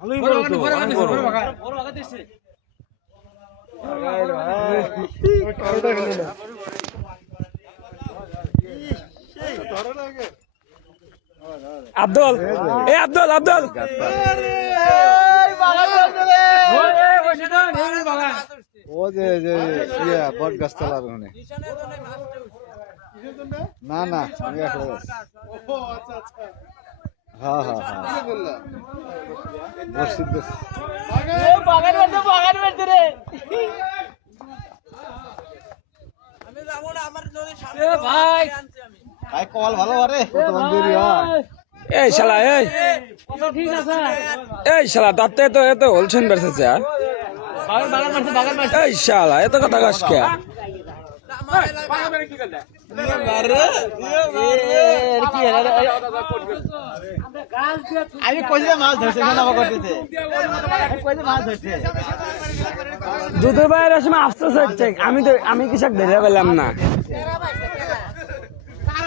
ভালোই বড় তো অনেক বড় আব্দুল এ আব্দুল আব্দুল ও যে বট গাছ তলার ওখানে না না আমি হ্যাঁ হ্যাঁ হ্যাঁ বসিত ভাই কল ভালো আরে কতক্ষণ দেরি হয় এই শালা এই শালা তাতে তো এত হোলসেল বেরছে আর এই শালা এত কথা গাছ কে আমি কইলে মাছ ধরছে না বাবা করতেছে কইলে মাছ ধরছে দুধের বাইরের সময় আফসোস হচ্ছে আমি কৃষক ধরে পেলাম না